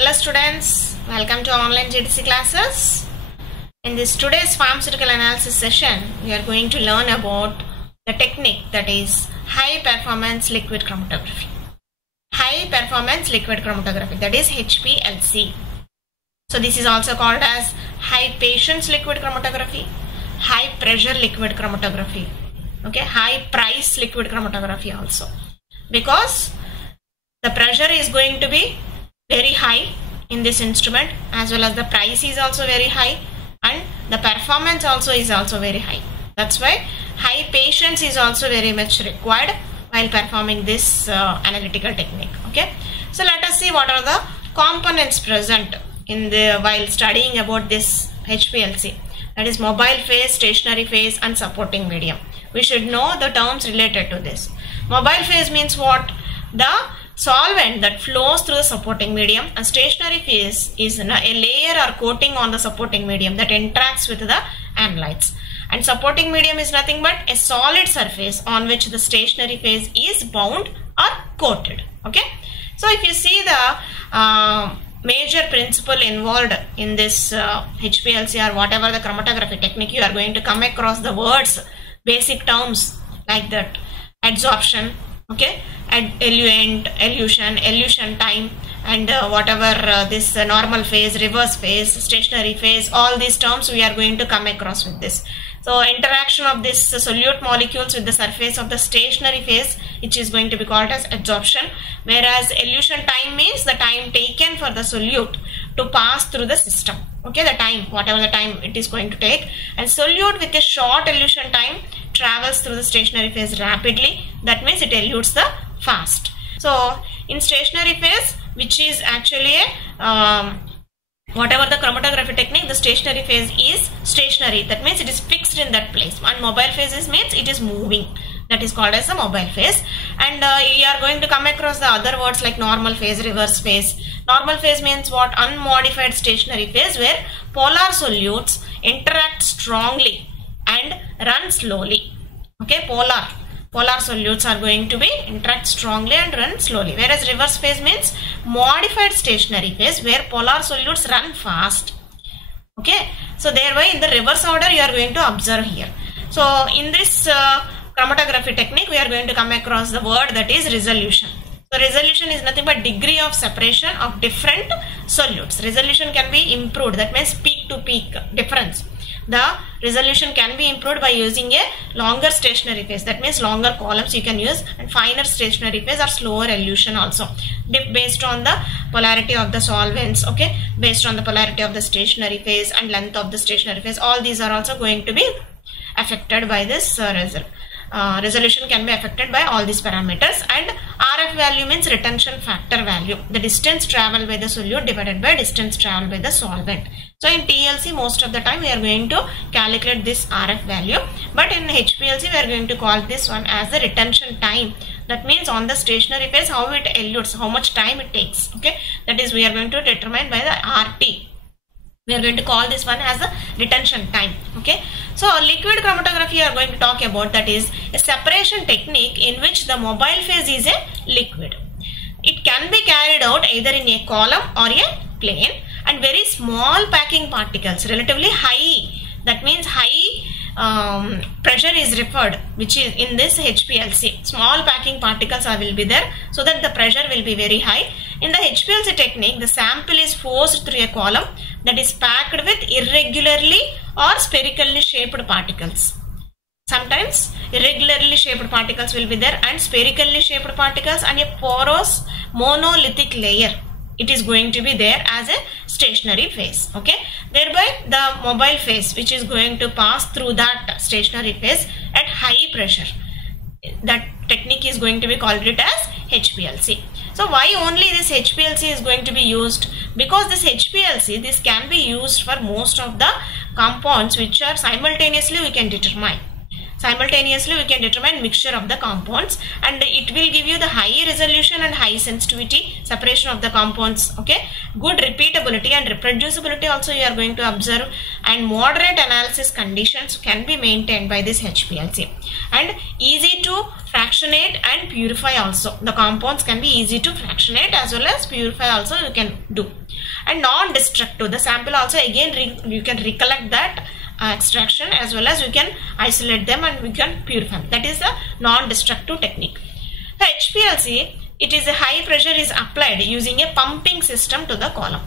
Hello students, welcome to online GDC classes. In this today's pharmaceutical analysis session, we are going to learn about the technique that is high performance liquid chromatography. High performance liquid chromatography, that is HPLC. So this is also called as high patience liquid chromatography, high pressure liquid chromatography, okay, high price liquid chromatography also, because the pressure is going to be very high in this instrument, as well as the price is also very high and the performance also is also very high. That's why high patience is also very much required while performing this analytical technique. Okay, so let us see what are the components present in the while studying about this HPLC, that is mobile phase, stationary phase and supporting medium. We should know the terms related to this. Mobile phase means what? The solvent that flows through the supporting medium, and stationary phase is a layer or coating on the supporting medium that interacts with the analytes. And supporting medium is nothing but a solid surface on which the stationary phase is bound or coated. Okay, so if you see the major principle involved in this HPLC or whatever the chromatography technique, you are going to come across the words, basic terms like that: adsorption, okay, eluent, elution time, and whatever this normal phase, reverse phase, stationary phase, all these terms we are going to come across with this. So interaction of this solute molecules with the surface of the stationary phase, which is going to be called as adsorption, whereas elution time means the time taken for the solute to pass through the system, okay, the time, whatever the time it is going to take. And solute with a short elution time travels through the stationary phase rapidly, that means it elutes the fast. So in stationary phase, which is actually a whatever the chromatography technique, the stationary phase is stationary, that means it is fixed in that place, and mobile phase means it is moving, that is called as the mobile phase. And you are going to come across the other words like normal phase, reverse phase. Normal phase means what? Unmodified stationary phase, where polar solutes interact strongly and run slowly. Okay, polar solutes are going to be interact strongly and run slowly, whereas reverse phase means modified stationary phase, where polar solutes run fast. Okay, so thereby in the reverse order you are going to observe here. So in this chromatography technique, we are going to come across the word that is resolution. So resolution is nothing but degree of separation of different solutes. Resolution can be improved, that means peak to peak difference. The resolution can be improved by using a longer stationary phase, that means longer columns you can use, and finer stationary phase or slower elution also, based on the polarity of the solvents, okay, based on the polarity of the stationary phase and length of the stationary phase. All these are also going to be affected by this result. Resolution can be affected by all these parameters. And RF value means retention factor value, the distance traveled by the solute divided by distance traveled by the solvent. So in TLC most of the time we are going to calculate this RF value, but in HPLC we are going to call this one as the retention time. That means on the stationary phase how it elutes, how much time it takes, okay, that is we are going to determine by the RT. We are going to call this one as the retention time. Okay, so liquid chromatography we are going to talk about, that is a separation technique in which the mobile phase is a liquid. It can be carried out either in a column or a plane, and very small packing particles, relatively high, that means high pressure is referred, which is in this HPLC. Small packing particles will be there, so that the pressure will be very high. In the HPLC technique, the sample is forced through a column that is packed with irregularly or spherically shaped particles. Sometimes irregularly shaped particles will be there, and spherically shaped particles, and a porous monolithic layer, it is going to be there as a stationary phase. Okay, thereby the mobile phase, which is going to pass through that stationary phase at high pressure, that technique is going to be called it as HPLC. So why only this HPLC is going to be used? Because this HPLC, this can be used for most of the compounds which are simultaneously we can determine. Simultaneously we can determine mixture of the compounds, and it will give you the high resolution and high sensitivity separation of the compounds. Okay, good repeatability and reproducibility also you are going to observe, and moderate analysis conditions can be maintained by this Hplc, and easy to fractionate and purify also. The compounds can be easy to fractionate as well as purify also you can do, and non-destructive. The sample also again you can recollect that extraction as well as you can isolate them and we can purify them. That is a non-destructive technique. The Hplc, it is a high pressure is applied using a pumping system to the column.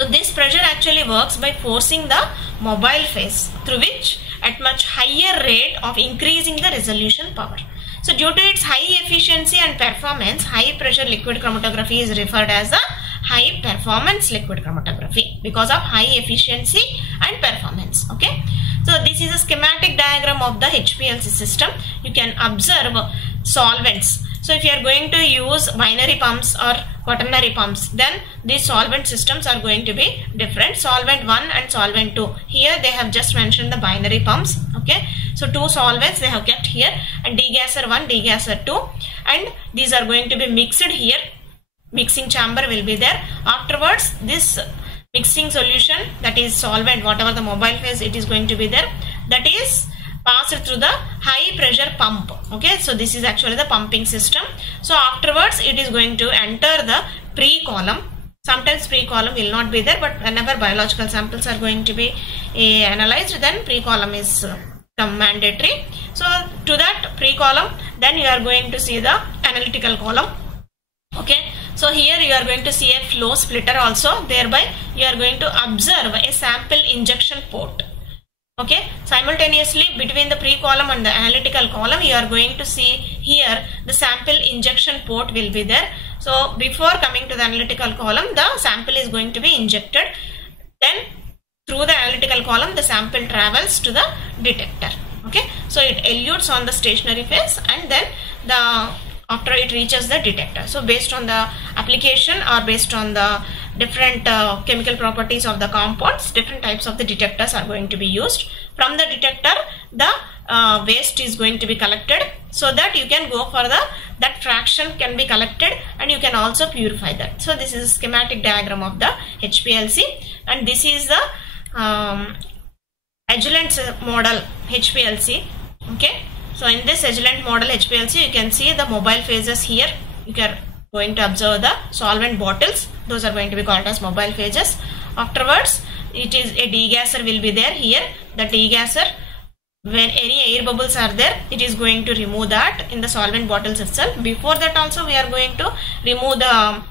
So this pressure actually works by forcing the mobile phase, through which at much higher rate of increasing the resolution power. So due to its high efficiency and performance, high pressure liquid chromatography is referred as a high performance liquid chromatography because of high efficiency and performance. Okay, so this is a schematic diagram of the Hplc system. You can observe solvents. So if you are going to use binary pumps or quaternary pumps, then these solvent systems are going to be different. Solvent 1 and solvent 2. Here they have just mentioned the binary pumps. Okay, so two solvents they have kept here, and degasser 1, degasser 2, and these are going to be mixed here. Mixing chamber will be there. Afterwards, this mixing solution, that is solvent, whatever the mobile phase, it is going to be there. That is passed through the high pressure pump. Okay, so this is actually the pumping system. So afterwards, it is going to enter the pre-column. Sometimes pre-column will not be there, but whenever biological samples are going to be analyzed, then pre-column is mandatory. So to that pre-column, then you are going to see the analytical column. Okay, so here you are going to see a flow splitter also. Thereby you are going to observe a sample injection port. Okay, simultaneously between the pre-column and the analytical column, you are going to see here the sample injection port will be there. So before coming to the analytical column, the sample is going to be injected. Then through the analytical column, the sample travels to the detector. Okay, so it elutes on the stationary phase, and then after it reaches the detector. So based on the application or based on the different chemical properties of the compounds, different types of the detectors are going to be used. From the detector, the waste is going to be collected, so that you can go for that fraction can be collected and you can also purify that. So this is a schematic diagram of the Hplc, and this is the Ardent model Hplc. Okay, so in this Ardent model Hplc, you can see the mobile phases here. You are going to observe the solvent bottles. Those are going to be called as mobile phases. Afterwards, it is a degasser will be there here. The degasser, when any air bubbles are there, it is going to remove that in the solvent bottles itself. Before that also, we are going to remove the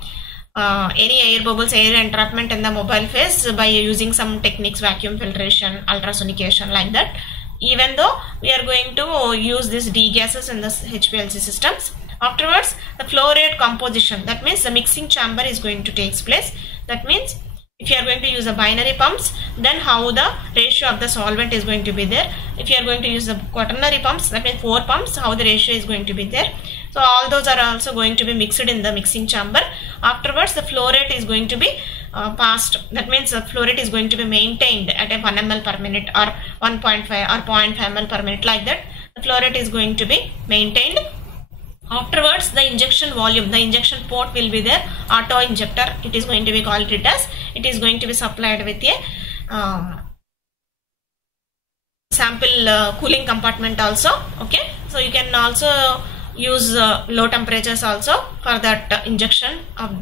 any air bubbles, air entrapment in the mobile phase by using some techniques, vacuum filtration, ultrasonication, like that. Even though we are going to use these degassers in the Hplc systems. Afterwards, the flow rate composition, that means the mixing chamber is going to take place. That means if you are going to use the binary pumps, then how the ratio of the solvent is going to be there. If you are going to use the quaternary pumps, that means 4 pumps, how the ratio is going to be there. So all those are also going to be mixed in the mixing chamber. Afterwards, the flow rate is going to be passed. That means the flow rate is going to be maintained at a 1 ml per minute or 1.5 or 0.5 ml per minute, like that. The flow rate is going to be maintained. Afterwards, the injection volume, the injection port will be there. Auto injector, it is going to be called it as. It is going to be supplied with a sample cooling compartment also. Okay, so you can also use low temperatures also for that injection of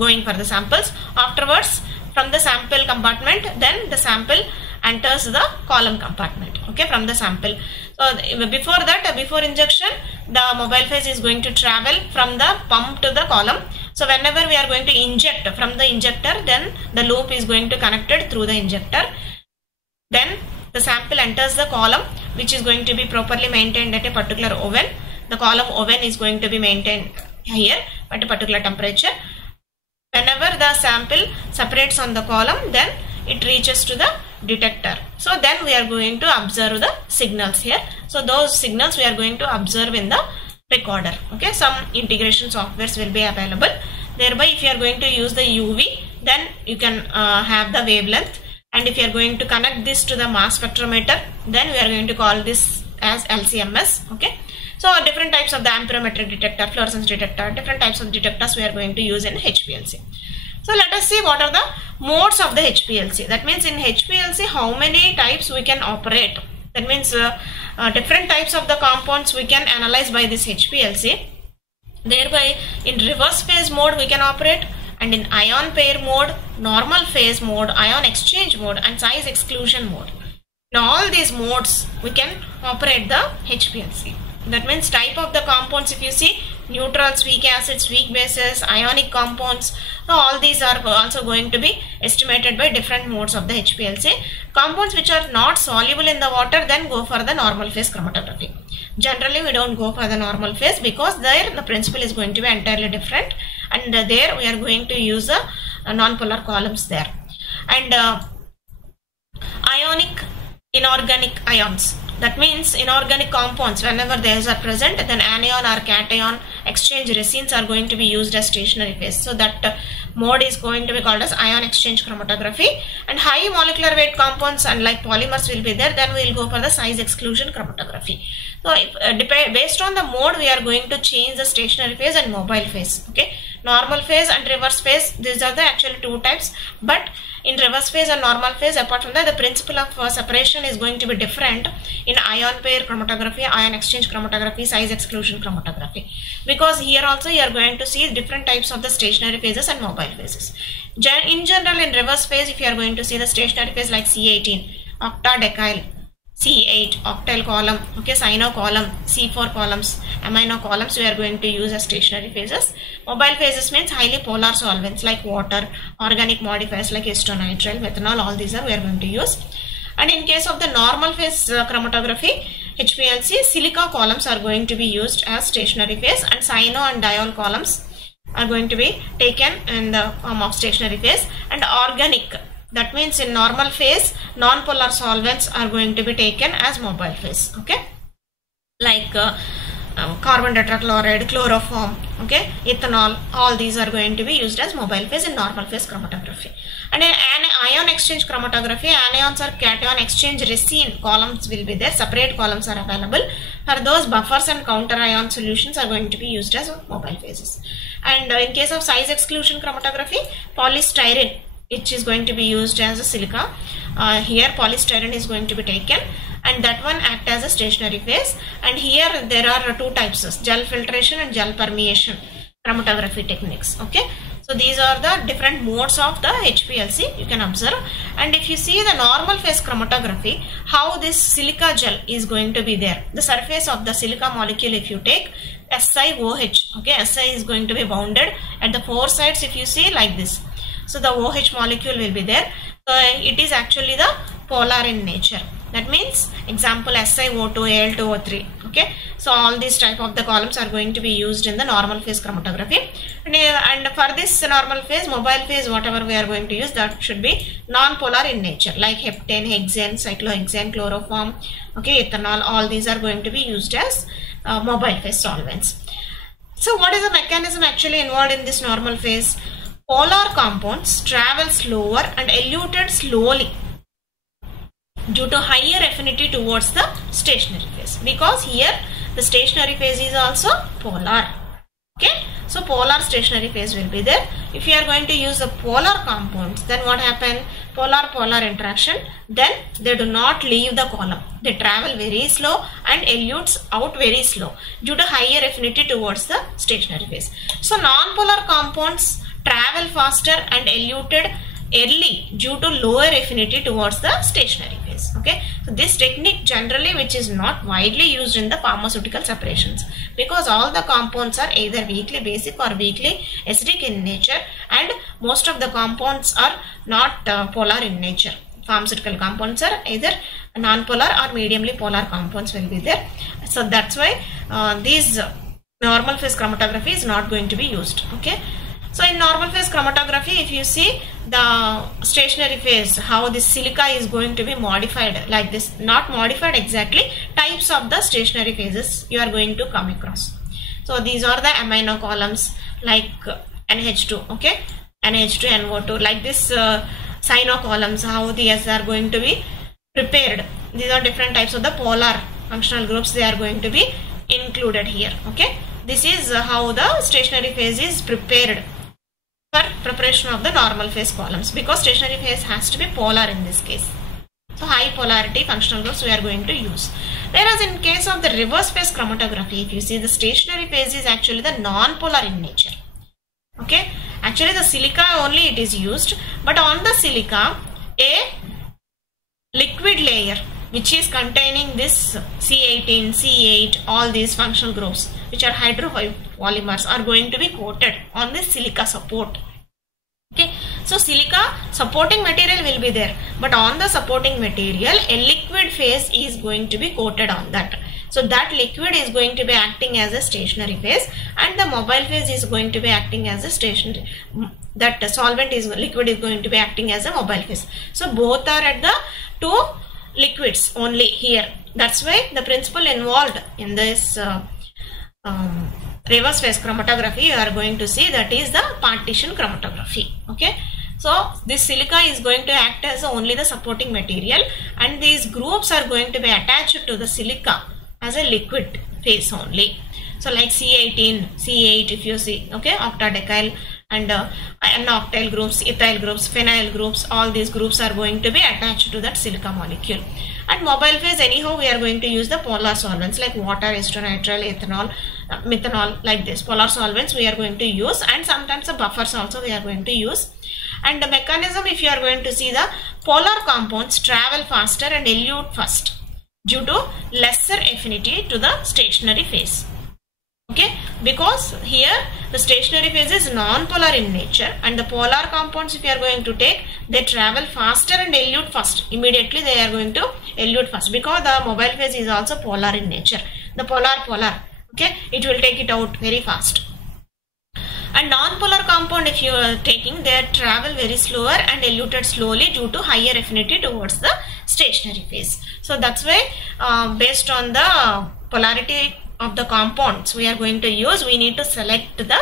going for the samples. Afterwards, from the sample compartment, then the sample enters the column compartment. Okay, from the sample. So before that, before injection, the mobile phase is going to travel from the pump to the column. So whenever we are going to inject from the injector, then the loop is going to connected through the injector. Then the sample enters the column, which is going to be properly maintained at a particular oven. The column oven is going to be maintained here at a particular temperature. Whenever the sample separates on the column, then it reaches to the detector. So then we are going to observe the signals here. So those signals we are going to observe in the recorder. Okay, some integration softwares will be available. Thereby, if you are going to use the UV, then you can have the wavelength. And if you are going to connect this to the mass spectrometer, then we are going to call this as LCMS. Okay, so different types of the amperometric detector, fluorescence detector, different types of detectors we are going to use in HPLC. So let us see what are the modes of the HPLC. That means in HPLC how many types we can operate. That means different types of the compounds we can analyze by this HPLC. Thereby in reverse phase mode we can operate, and in ion pair mode, normal phase mode, ion exchange mode and size exclusion mode. In all these modes we can operate the HPLC. That means type of the compounds, if you see, neutrals, weak acids, weak bases, ionic compounds, so all these are also going to be estimated by different modes of the HPLC. Compounds which are not soluble in the water, then go for the normal phase chromatography. Generally we don't go for the normal phase because there the principle is going to be entirely different, and there we are going to use a non-polar columns there. And ionic inorganic ions, that means inorganic compounds, whenever these are present, then anion or cation exchange resins are going to be used as stationary phase. So that mode is going to be called as ion exchange chromatography. And high molecular weight compounds and like polymers will be there, then we will go for the size exclusion chromatography. So if, based on the mode we are going to change the stationary phase and mobile phase. Okay, normal phase and reverse phase, these are the actual two types, but in reverse phase and normal phase, apart from that, the principle of separation is going to be different in ion pair chromatography, ion exchange chromatography, size exclusion chromatography, because here also you are going to see different types of the stationary phases and mobile phases. In general, in reverse phase, if you are going to see the stationary phase like C18, octadecyl, C8, octyl column, okay, cyno column, C4 columns, amino columns we are going to use as stationary phases. Mobile phases means highly polar solvents like water, organic modifiers like acetonitrile, methanol, all these are we are going to use. And in case of the normal phase chromatography, HPLC, silica columns are going to be used as stationary phase, and cyno and diol columns are going to be taken in the form of stationary phase. And organic, that means in normal phase, non-polar solvents are going to be taken as mobile phase. Okay, like carbon tetrachloride, chloroform, okay, ethanol, all these are going to be used as mobile phase in normal phase chromatography. And in ion exchange chromatography, anions or cation exchange resin columns will be there, separate columns are available. For those, buffers and counter ion solutions are going to be used as mobile phases. And in case of size exclusion chromatography, polystyrene, which is going to be used as a silica, here polystyrene is going to be taken, and that one act as a stationary phase. And here there are two types, gel filtration and gel permeation chromatography techniques. Okay, so these are the different modes of the HPLC you can observe. And if you see the normal phase chromatography, how this silica gel is going to be there, the surface of the silica molecule, if you take SiOH, okay, Si is going to be bounded at the four sides, if you see like this. So the OH molecule will be there. So it is actually the polar in nature. That means example SiO2, Al2O3. Okay, so all these type of the columns are going to be used in the normal phase chromatography. And for this normal phase, mobile phase, whatever we are going to use, that should be non-polar in nature, like heptane, hexane, cyclohexane, chloroform, okay, ethanol. All these are going to be used as mobile phase solvents. So what is the mechanism actually involved in this normal phase? Polar compounds travel slower and eluted slowly due to higher affinity towards the stationary phase, because here the stationary phase is also polar. Okay, so polar stationary phase will be there. If you are going to use the polar compounds, then what happen? Polar-polar interaction, then they do not leave the column. They travel very slow and elutes out very slow due to higher affinity towards the stationary phase. So non-polar compounds travel faster and eluted early due to lower affinity towards the stationary phase. Okay, so this technique generally, which is not widely used in the pharmaceutical separations, because all the compounds are either weakly basic or weakly acidic in nature, and most of the compounds are not polar in nature. Pharmaceutical compounds are either non-polar or mediumly polar compounds will be there. So that's why these normal phase chromatography is not going to be used. Okay, so in normal phase chromatography, if you see the stationary phase, how this silica is going to be modified like this, not modified exactly, types of the stationary phases you are going to come across. So these are the amino columns like NH2, okay, NH2, NO2, like this cyno columns, how these are going to be prepared. These are different types of the polar functional groups, they are going to be included here. Okay, this is how the stationary phase is prepared for preparation of the normal phase columns, because stationary phase has to be polar in this case. So high polarity functional groups we are going to use. Whereas in case of the reverse phase chromatography, if you see, the stationary phase is actually the non-polar in nature. Okay, actually the silica only it is used, but on the silica a liquid layer which is containing this C18, C8, all these functional groups which are hydrophobic polymers are going to be coated on this silica support. Okay, so silica supporting material will be there, but on the supporting material a liquid phase is going to be coated on that. So that liquid is going to be acting as a stationary phase, and the mobile phase is going to be acting as a stationary. That solvent is liquid is going to be acting as a mobile phase. So both are at the two liquids only here. That's why the principle involved in this reverse phase chromatography you are going to see, that is the partition chromatography. Okay, so this silica is going to act as only the supporting material, and these groups are going to be attached to the silica as a liquid phase only. So like C18, C8 if you see, okay, octadecyl and N-octyl groups, ethyl groups, phenyl groups, all these groups are going to be attached to that silica molecule. And mobile phase, anyhow we are going to use the polar solvents like water, acetonitrile, ethanol, methanol, like this polar solvents we are going to use, and sometimes the buffers also we are going to use. And the mechanism, if you are going to see, the polar compounds travel faster and elute fast due to lesser affinity to the stationary phase. Okay, because here the stationary phase is non-polar in nature, and the polar compounds if you are going to take, they travel faster and elute fast. Immediately they are going to elute fast, because the mobile phase is also polar in nature. The polar, okay, it will take it out very fast. And non-polar compound if you are taking, they travel very slower and eluted slowly due to higher affinity towards the stationary phase. So that's why based on the polarity of the compounds we are going to use, we need to select the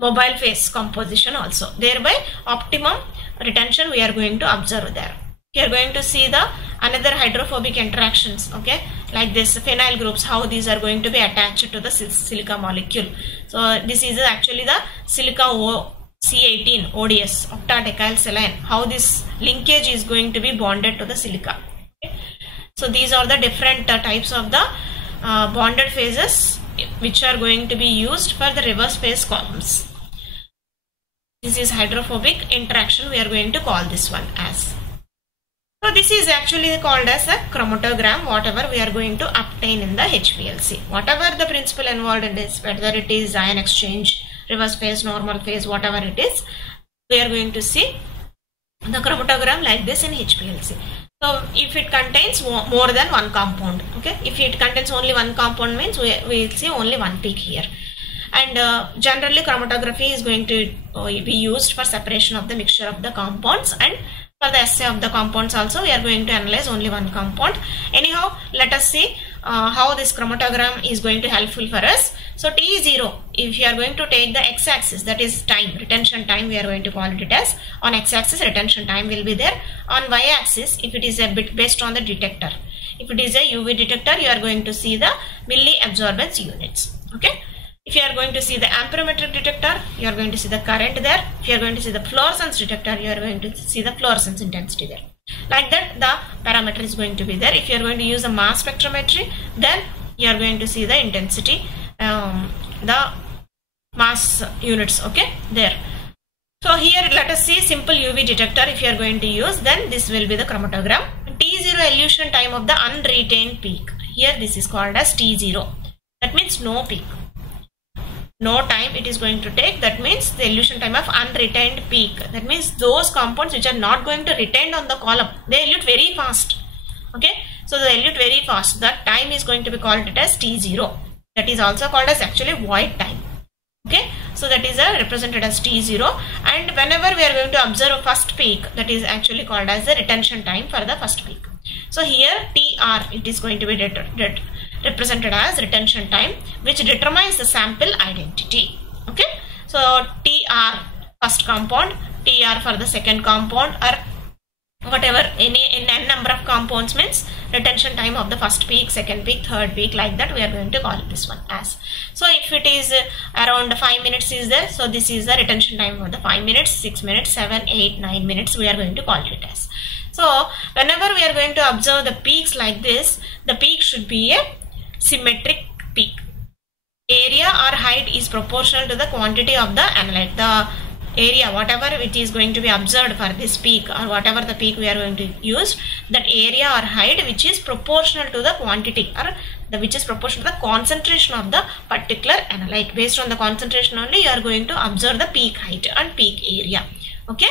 mobile phase composition also. Thereby optimum retention we are going to observe there. You are going to see the another hydrophobic interactions, okay, like this phenyl groups, how these are going to be attached to the silica molecule. So this is actually the silica C18 ODS, octadecyl selene, how this linkage is going to be bonded to the silica. Okay. So these are the different types of the bonded phases which are going to be used for the reverse phase columns. This is hydrophobic interaction, we are going to call this one as. So this is actually called as a chromatogram, whatever we are going to obtain in the HPLC. Whatever the principle involved in this, whether it is ion exchange, reverse phase, normal phase, whatever it is, we are going to see the chromatogram like this in HPLC. So if it contains more than one compound, okay, if it contains only one compound means we will see only one peak here. And generally chromatography is going to be used for separation of the mixture of the compounds, and for the assay of the compounds also we are going to analyze only one compound. Anyhow, let us see how this chromatogram is going to helpful for us. So T0, if you are going to take the x-axis, that is time, retention time we are going to call it as. On x-axis retention time will be there. On y-axis, if it is a bit based on the detector, if it is a UV detector, you are going to see the milliabsorbance units. Okay. If you are going to see the amperometric detector, you are going to see the current there. If you are going to see the fluorescence detector, you are going to see the fluorescence intensity there. Like that, the parameter is going to be there. If you are going to use the mass spectrometry, then you are going to see the intensity, the mass units, okay, there. So here let us see simple UV detector if you are going to use, then this will be the chromatogram. T0 elution time of the unretained peak. Here this is called as T0. That means no peak. No time it is going to take, that means the elution time of unretained peak. That means those compounds which are not going to retain on the column, they elute very fast. Okay, so they elute very fast. That time is going to be called it as T0. That is also called as actually void time. Okay, so that is represented as T0, and whenever we are going to observe a first peak, that is actually called as the retention time for the first peak. So here TR, it is going to be represented as retention time, which determines the sample identity. Okay, so TR first compound, TR for the second compound, or whatever, any n number of compounds means retention time of the first peak, second peak, third peak, like that we are going to call this one as. So if it is around 5 minutes is there, so this is the retention time of the 5 minutes, 6 minutes, 7, 8, 9 minutes we are going to call it as. So whenever we are going to observe the peaks like this, the peak should be a symmetric peak. Area or height is proportional to the quantity of the analyte. The area, whatever it is going to be observed for this peak or whatever the peak we are going to use, that area or height which is proportional to the quantity or which is proportional to the concentration of the particular analyte. Based on the concentration only you are going to observe the peak height and peak area. Okay.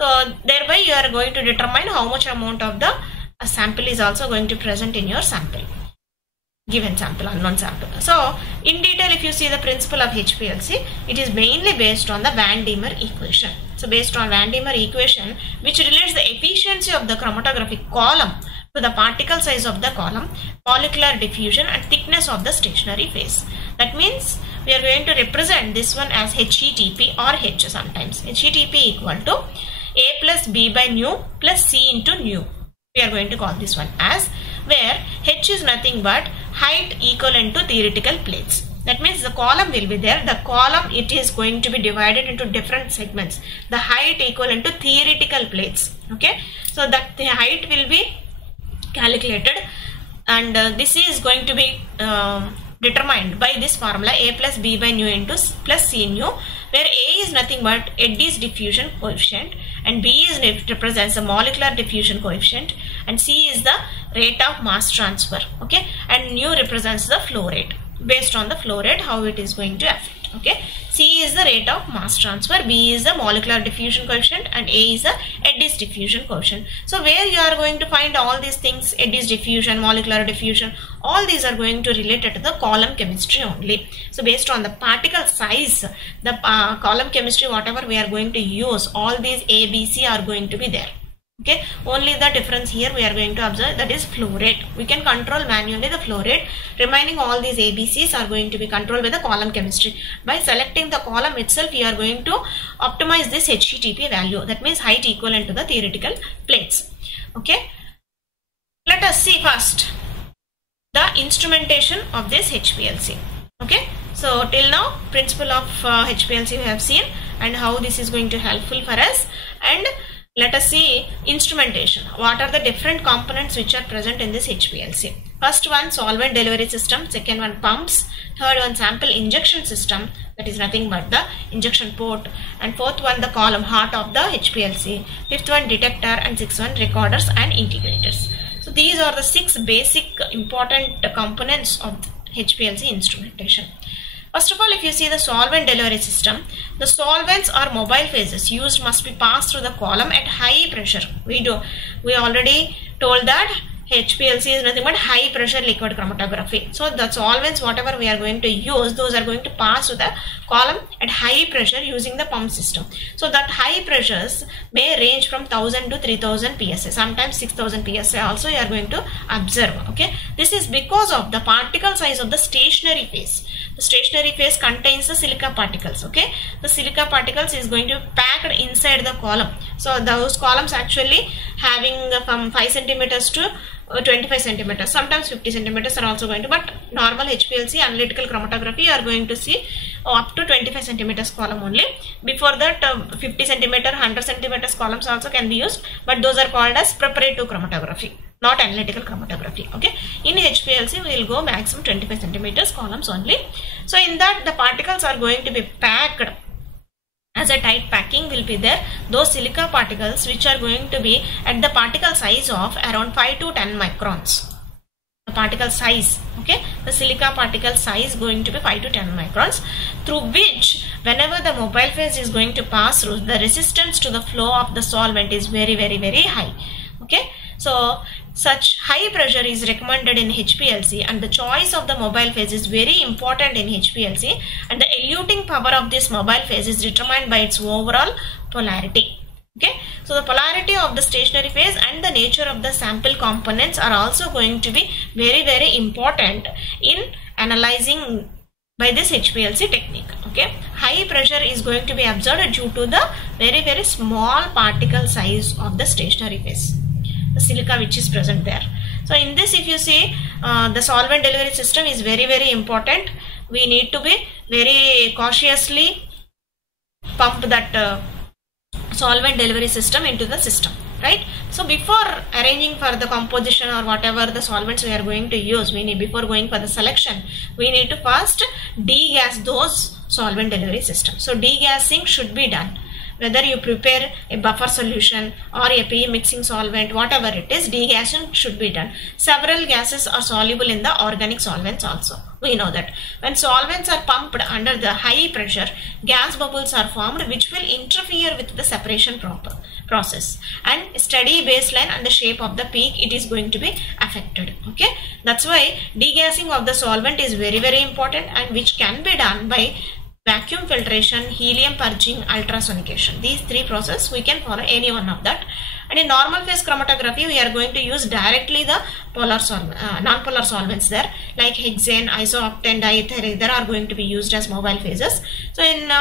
So thereby you are going to determine how much amount of the sample is also going to present in your sample. Given sample, unknown sample. So in detail, if you see the principle of HPLC, it is mainly based on the Van Diemer equation. So based on Van Diemer equation, which relates the efficiency of the chromatographic column to the particle size of the column, molecular diffusion and thickness of the stationary phase. That means we are going to represent this one as HETP or H sometimes. HETP equal to A plus B by nu plus C into nu. We are going to call this one as, where H is nothing but height equivalent to theoretical plates. That means the column will be there. The column, it is going to be divided into different segments. The height equivalent to theoretical plates. Okay. So that the height will be calculated, and this is going to be determined by this formula A plus B by nu into plus C nu, where A is nothing but Eddy's diffusion coefficient and B is represents the molecular diffusion coefficient and C is the rate of mass transfer. Okay, and nu represents the flow rate. Based on the flow rate, how it is going to affect. Okay, C is the rate of mass transfer, B is the molecular diffusion coefficient and A is the Eddy's diffusion coefficient. So where you are going to find all these things, Eddy's diffusion, molecular diffusion, all these are going to relate to the column chemistry only. So based on the particle size, the column chemistry, whatever we are going to use, all these A, B, C are going to be there. Okay, only the difference here we are going to observe, that is flow rate. We can control manually the flow rate. Remaining all these ABCs are going to be controlled by the column chemistry. By selecting the column itself, we are going to optimize this HETP value. That means height equivalent to the theoretical plates. Okay, let us see first the instrumentation of this HPLC. Okay, so till now principle of HPLC we have seen and how this is going to helpful for us, and let us see instrumentation. What are the different components which are present in this HPLC? First one, solvent delivery system. Second one, pumps. Third one, sample injection system. That is nothing but the injection port. And fourth one, the column heart of the HPLC. Fifth one, detector. And sixth one, recorders and integrators. So these are the 6 basic important components of HPLC instrumentation. First of all, if you see the solvent delivery system, the solvents or mobile phases used must be passed through the column at high pressure. We already told that HPLC is nothing but high pressure liquid chromatography. So the solvents whatever we are going to use, those are going to pass through the column at high pressure using the pump system. So that high pressures may range from 1000 to 3000 psi, sometimes 6000 psi also you are going to observe. Okay, this is because of the particle size of the stationary phase. The stationary phase contains the silica particles. Okay, the silica particles is going to be packed inside the column. So those columns actually having from 5 centimeters to 25 centimeters, sometimes 50 centimeters are also going to, but normal HPLC analytical chromatography you are going to see up to 25 centimeters column only. Before that 50 centimeter, 100 centimeters columns also can be used, but those are called as preparative chromatography, not analytical chromatography. Okay, in HPLC we will go maximum 25 centimeters columns only. So in that the particles are going to be packed as a tight packing will be there. Those silica particles which are going to be at the particle size of around 5 to 10 microns. The particle size, okay, the silica particle size going to be 5 to 10 microns, through which whenever the mobile phase is going to pass through, the resistance to the flow of the solvent is very high. Okay, so such high pressure is recommended in HPLC, and the choice of the mobile phase is very important in HPLC, and the eluting power of this mobile phase is determined by its overall polarity. Okay, so the polarity of the stationary phase and the nature of the sample components are also going to be very important in analyzing by this HPLC technique. Okay, high pressure is going to be observed due to the very small particle size of the stationary phase, the silica which is present there. So in this, if you see, the solvent delivery system is very, very important. We need to be very cautiously pump that solvent delivery system into the system, right? So before arranging for the composition or whatever the solvents we are going to use, before going for the selection, we need to first degas those solvent delivery systems. So degassing should be done. Whether you prepare a buffer solution or a PE mixing solvent, whatever it is, degassing should be done. Several gases are soluble in the organic solvents also. We know that when solvents are pumped under the high pressure, gas bubbles are formed which will interfere with the separation process, and steady baseline and the shape of the peak, it is going to be affected. Okay, that's why degassing of the solvent is very, very important, and which can be done by vacuum filtration, helium purging, ultrasonication. These three processes we can follow any one of that. And in normal phase chromatography, we are going to use directly the non-polar solvents there, like hexane, isooctane, diethyl ether are going to be used as mobile phases. So in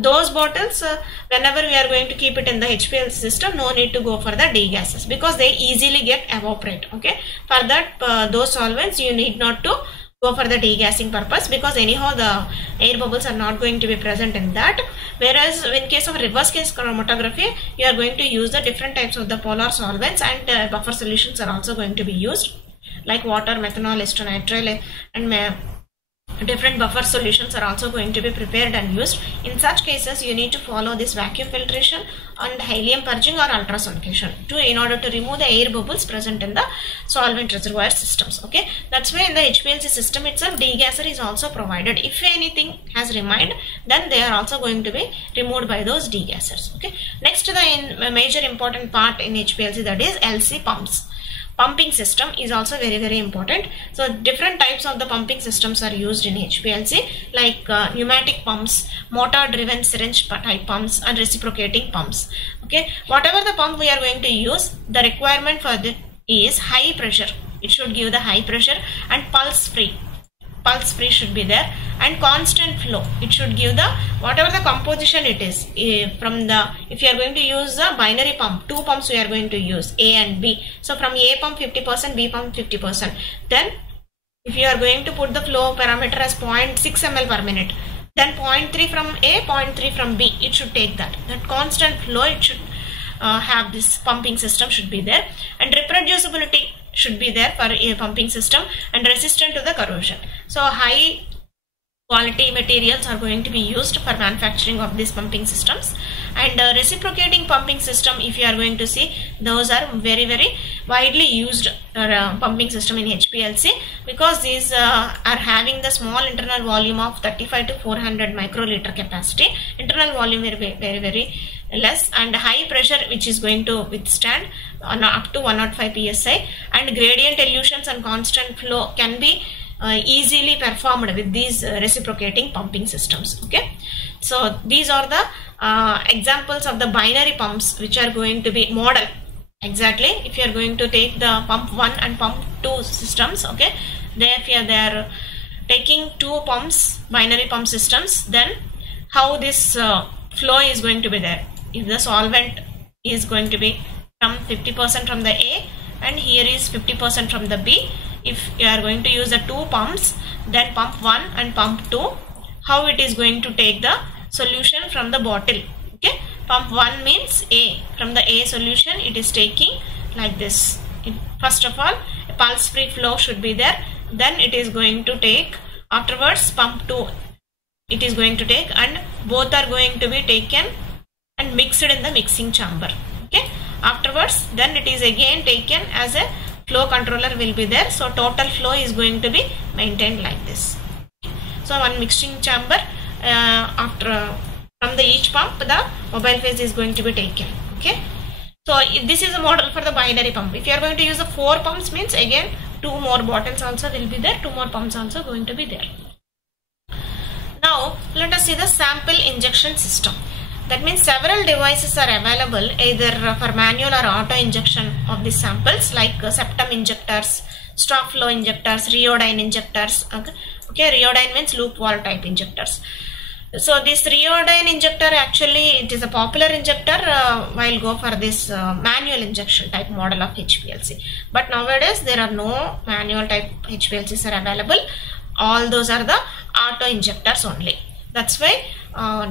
those bottles, whenever we are going to keep it in the Hplc system, no need to go for the degases because they easily get evaporate. Okay, for that those solvents you need not to go for the degassing purpose, because anyhow the air bubbles are not going to be present in that. Whereas in case of reverse case chromatography, you are going to use the different types of the polar solvents, and buffer solutions are also going to be used, like water, methanol, esternitrile, and different buffer solutions are also going to be prepared and used. In such cases, you need to follow this vacuum filtration and helium purging or ultrasonication in order to remove the air bubbles present in the solvent reservoir systems. Okay, that's why in the Hplc system itself, degasser is also provided. If anything has remained, then they are also going to be removed by those degassers. Okay, next the major important part in Hplc, that is LC pumps. Pumping system is also very, very important. So different types of the pumping systems are used in Hplc, like pneumatic pumps, motor driven syringe type pumps, and reciprocating pumps. Okay, whatever the pump we are going to use, the requirement for it is high pressure. It should give the high pressure, and pulse free should be there, and constant flow. It should give the whatever the composition it is from the, if you are going to use the binary pump, two pumps we are going to use, A and B. So from A pump 50%, B pump 50%. Then if you are going to put the flow parameter as 0.6 ml per minute, then 0.3 from A, 0.3 from B, it should take that constant flow. It should have this pumping system should be there, and reproducibility should be there for a pumping system, and resistant to the corrosion. So high quality materials are going to be used for manufacturing of these pumping systems. And reciprocating pumping system, if you are going to see, those are very, very widely used pumping system in Hplc, because these are having the small internal volume of 35 to 400 microliter capacity. Internal volume will be very, very less, and high pressure which is going to withstand up to 105 psi, and gradient elutions and constant flow can be easily performed with these reciprocating pumping systems. Okay, so these are the examples of the binary pumps which are going to be model. Exactly, if you are going to take the pump 1 and pump 2 systems, okay, if they are taking two pumps, binary pump systems, then how this flow is going to be there. If the solvent is going to be from 50% from the A, and here is 50% from the B, if you are going to use the two pumps, then pump 1 and pump 2, how it is going to take the solution from the bottle. Okay, pump 1 means A. From the A solution, it is taking like this. First of all, a pulse free flow should be there, then it is going to take, afterwards pump 2 it is going to take, and both are going to be taken and mixed in the mixing chamber. Okay, afterwards then it is again taken as a flow controller will be there, so total flow is going to be maintained like this. So one mixing chamber, after from the each pump the mobile phase is going to be taken. Okay, so this is a model for the binary pump. If you are going to use the 4 pumps, means again 2 more bottles also will be there, 2 more pumps also going to be there. Now let us see the sample injection system. That means several devices are available either for manual or auto injection of these samples, like septum injectors, stock flow injectors, rheodyne injectors. Okay, rheodyne means loop valve type injectors. So this 𝘎𝙬𝙎𝙎 injector, actually it is a popular injector while go for this manual injection type model of HPLC. But nowadays there are no manual type HPLCs are available. All those are the auto injectors only. That's why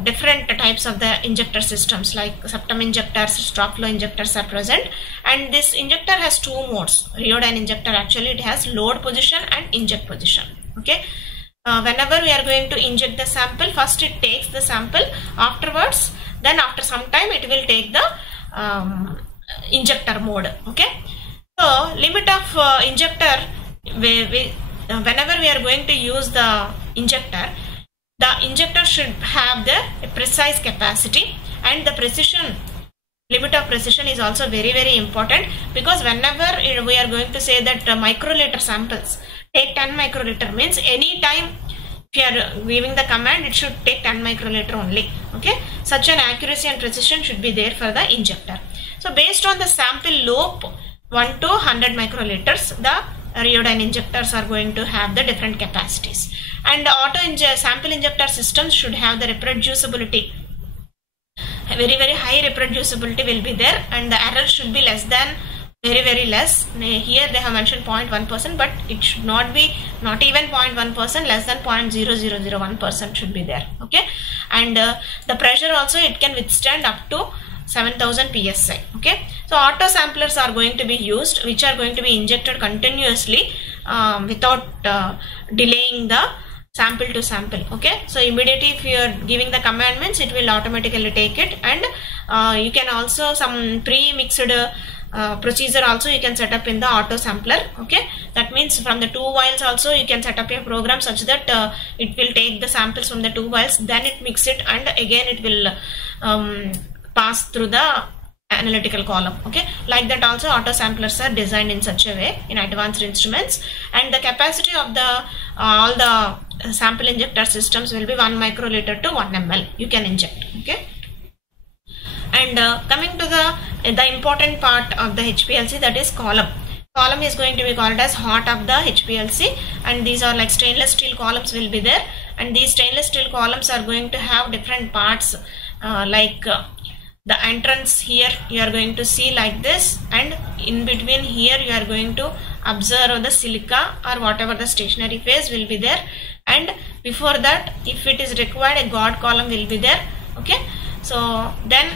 different types of the injector systems like septum injectors, stroke flow injectors are present. And this injector has two modes. 𝘎𝙬𝙎 injector, actually it has load position and inject position. Okay. Whenever we are going to inject the sample, first it takes the sample, afterwards, then after some time it will take the injector mode. Okay. So limit of injector, whenever we are going to use the injector should have the precise capacity, and the precision, limit of precision is also very, very important, because whenever we are going to say that microliter samples take 10 microliter, means any time if you are giving the command, it should take 10 microliter only. Okay, such an accuracy and precision should be there for the injector. So based on the sample lobe 1 to 100 microliters, the 𝘎𝙬𝙎 injectors are going to have the different capacities. And the sample injector systems should have the reproducibility. Very, very high reproducibility will be there, and the error should be less than, very, very less. Here they have mentioned 0.1%, but it should not be, not even 0.1%, less than 0.0001% should be there. Okay, and the pressure also it can withstand up to 7000 psi. Okay, so auto samplers are going to be used, which are going to be injected continuously without delaying the sample to sample. Okay, so immediately if you are giving the commandments, it will automatically take it. And you can also some pre-mixed procedure also you can set up in the auto sampler. Okay, that means from the 2 vials also you can set up a program such that it will take the samples from the 2 vials, then it mix it, and again it will pass through the analytical column. Okay, like that also auto samplers are designed in such a way in advanced instruments. And the capacity of the all the sample injector systems will be 1 microliter to 1 ml you can inject. Okay, and coming to the important part of the HPLC, that is column. Column is going to be called as heart of the HPLC, and these are like stainless steel columns will be there, and these stainless steel columns are going to have different parts like the entrance here you are going to see like this, and in between here you are going to observe the silica or whatever the stationary phase will be there, and before that if it is required a guard column will be there. Okay, so then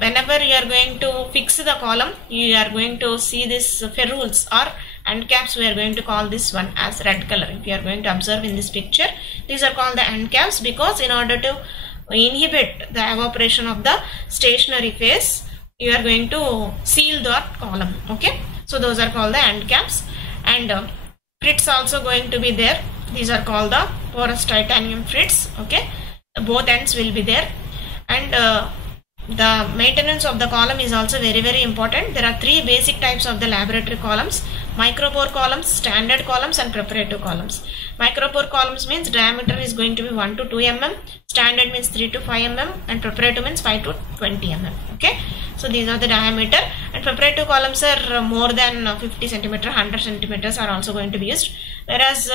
whenever you are going to fix the column, you are going to see this ferrules or end caps. We are going to call this one as red color. If you are going to observe in this picture, these are called the end caps, because in order to inhibit the evaporation of the stationary phase, you are going to seal the column. Okay, so those are called the end caps. And frits also going to be there. These are called the porous titanium frits. Okay, both ends will be there. And the maintenance of the column is also very, very important. There are 3 basic types of the laboratory columns: micropore columns, standard columns, and preparative columns. Micropore columns means diameter is going to be 1 to 2 mm, standard means 3 to 5 mm, and preparative means 5 to 20 mm. Okay, so these are the diameter, and preparative columns are more than 50 centimeter, 100 centimeters are also going to be used, whereas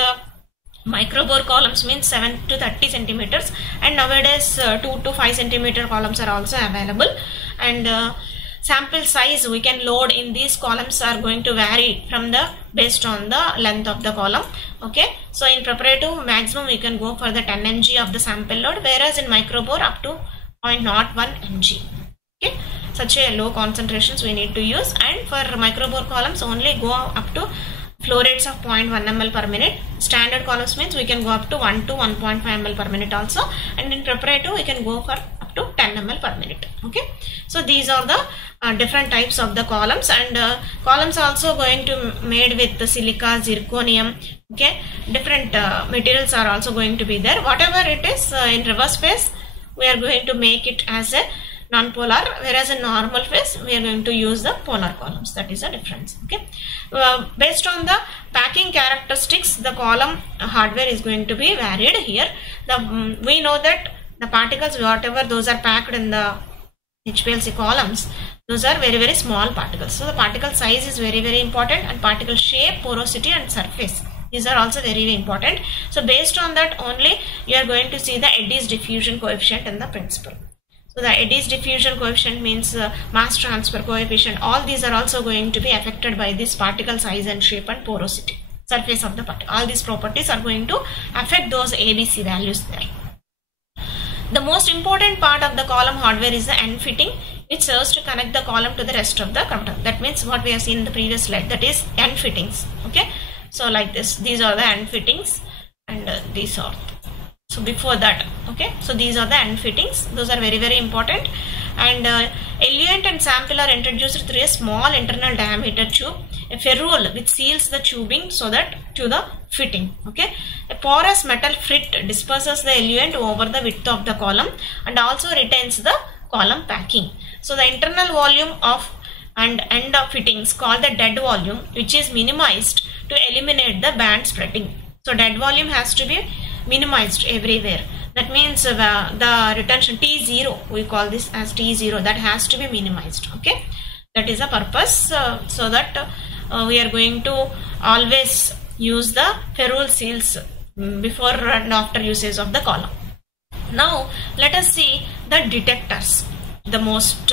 micropore columns means 7 to 30 centimeters, and nowadays 2 to 5 centimeter columns are also available. And sample size we can load in these columns are going to vary from the based on the length of the column. Okay, so in preparative maximum we can go for the 10 mg of the sample load, whereas in micropore up to 0.01 mg. Okay, such a low concentrations we need to use, and for micropore columns only go up to flow rates of 0.1 ml per minute. Standard columns means we can go up to 1 to 1.5 ml per minute also, and in preparative we can go for up to 10 ml per minute. Okay, so these are the different types of the columns, and columns also going to made with the silica, zirconium. Okay, different materials are also going to be there. Whatever it is in reverse phase we are going to make it as a non-polar, whereas in normal phase we are going to use the polar columns. That is a difference. Okay, based on the packing characteristics, the column hardware is going to be varied here. We know that the particles whatever those are packed in the HPLC columns, those are very, very small particles. So the particle size is very, very important, and particle shape, porosity, and surface. These are also very, very important. So based on that only you are going to see the eddy's diffusion coefficient in the principle. So the eddy's diffusion coefficient means mass transfer coefficient. All these are also going to be affected by this particle size and shape and porosity, surface of the particle. All these properties are going to affect those ABC values there. The most important part of the column hardware is the end fitting, which serves to connect the column to the rest of the chromatograph. That means what we have seen in the previous slide, that is end fittings. Okay, so like this, these are the end fittings, and these are. So before that, okay, so these are the end fittings. Those are very, very important. And eluent and sample are introduced through a small internal diameter tube, a ferrule which seals the tubing so that to the fitting. Okay, a porous metal frit disperses the eluent over the width of the column and also retains the column packing. So the internal volume of and end of fittings called the dead volume, which is minimized to eliminate the band spreading. So dead volume has to be minimized everywhere. That means the retention T0, we call this as T0, that has to be minimized. Okay, that is a purpose, so that we are going to always use the ferrule seals before and after usage of the column. Now let us see the detectors. The most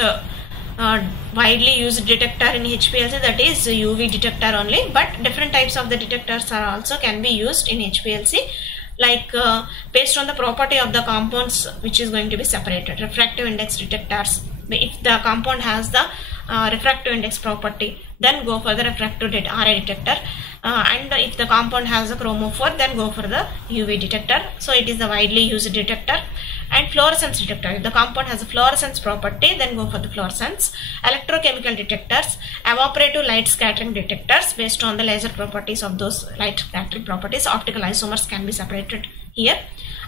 widely used detector in HPLC, that is UV detector only, but different types of the detectors are also can be used in HPLC, like based on the property of the compounds which is going to be separated. Refractive index detectors, if the compound has the refractive index property, then go for the refractive RA detector, and if the compound has a chromophore, then go for the UV detector. So it is the widely used detector. And fluorescence detector, if the compound has a fluorescence property, then go for the fluorescence. Electrochemical detectors, evaporative light scattering detectors, based on the laser properties of those light scattering properties, optical isomers can be separated here.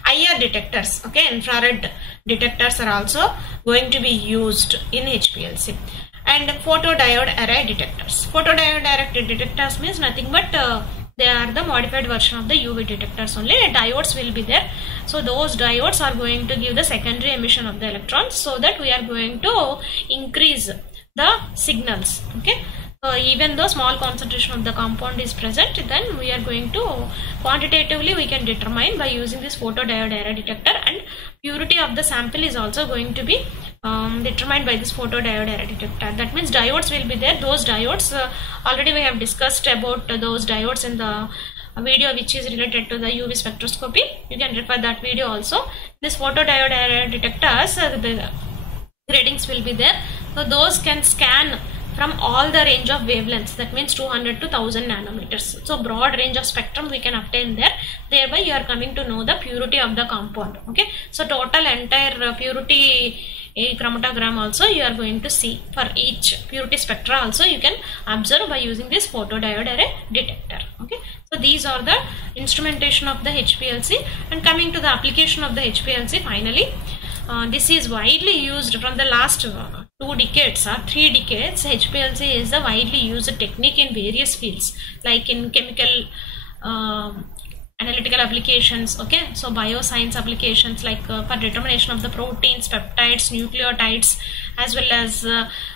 IR detectors, okay, infrared detectors are also going to be used in HPLC. And photodiode array detectors. Photodiode array detectors means nothing but they are the modified version of the UV detectors only. Diodes will be there. So those diodes are going to give the secondary emission of the electrons, so that we are going to increase the signals. Okay, even though small concentration of the compound is present, then we are going to quantitatively we can determine by using this photodiode array detector, and purity of the sample is also going to be determined by this photodiode array detector. That means diodes will be there. Those diodes already we have discussed about those diodes in the video which is related to the UV spectroscopy. You can refer that video also. This photodiode array detectors, the gradings will be there. So those can scan from all the range of wavelengths, that means 200 to 1000 nanometers. So broad range of spectrum we can obtain there. Thereby you are coming to know the purity of the compound. Okay, so total entire purity chromatogram also you are going to see. For each purity spectra also you can observe by using this photodiode array detector. Okay, so these are the instrumentation of the HPLC. And coming to the application of the HPLC, finally this is widely used from the last 2 decades or 3 decades. HPLC is the widely used technique in various fields, like in chemical analytical applications. Okay, so bioscience applications, like for determination of the proteins, peptides, nucleotides, as well as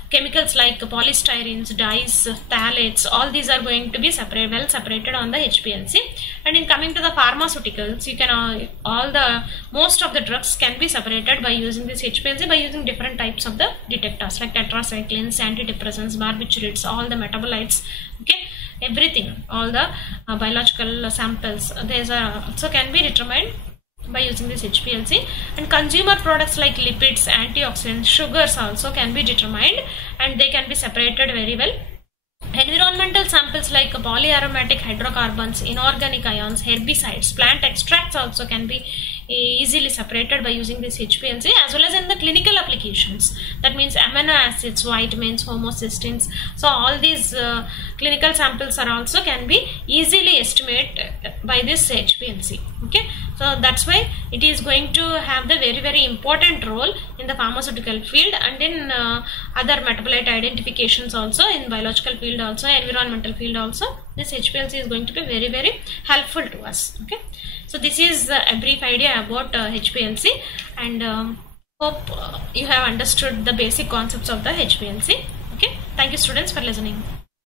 chemicals like polystyrenes, dyes, phthalates. All these are going to be well separated on the HPLC. And in coming to the pharmaceuticals, you can most of the drugs can be separated by using this HPLC by using different types of the detectors, like tetracyclines, antidepressants, barbiturates, all the metabolites. Okay, everything, all the biological samples, these are also can be determined by using this HPLC. And consumer products like lipids, antioxidants, sugars also can be determined, and they can be separated very well. Environmental samples like polyaromatic hydrocarbons, inorganic ions, herbicides, plant extracts also can be easily separated by using this HPLC, as well as in the clinical applications. That means amino acids, vitamins, homocysteines. So all these clinical samples are also can be easily estimated by this HPLC. Okay, so that's why it is going to have the very, very important role in the pharmaceutical field, and in other metabolite identifications also, in biological field also, environmental field also. This HPLC is going to be very, very helpful to us. Okay, so this is a brief idea about HPLC, and hope you have understood the basic concepts of the HPLC. Okay, thank you students for listening.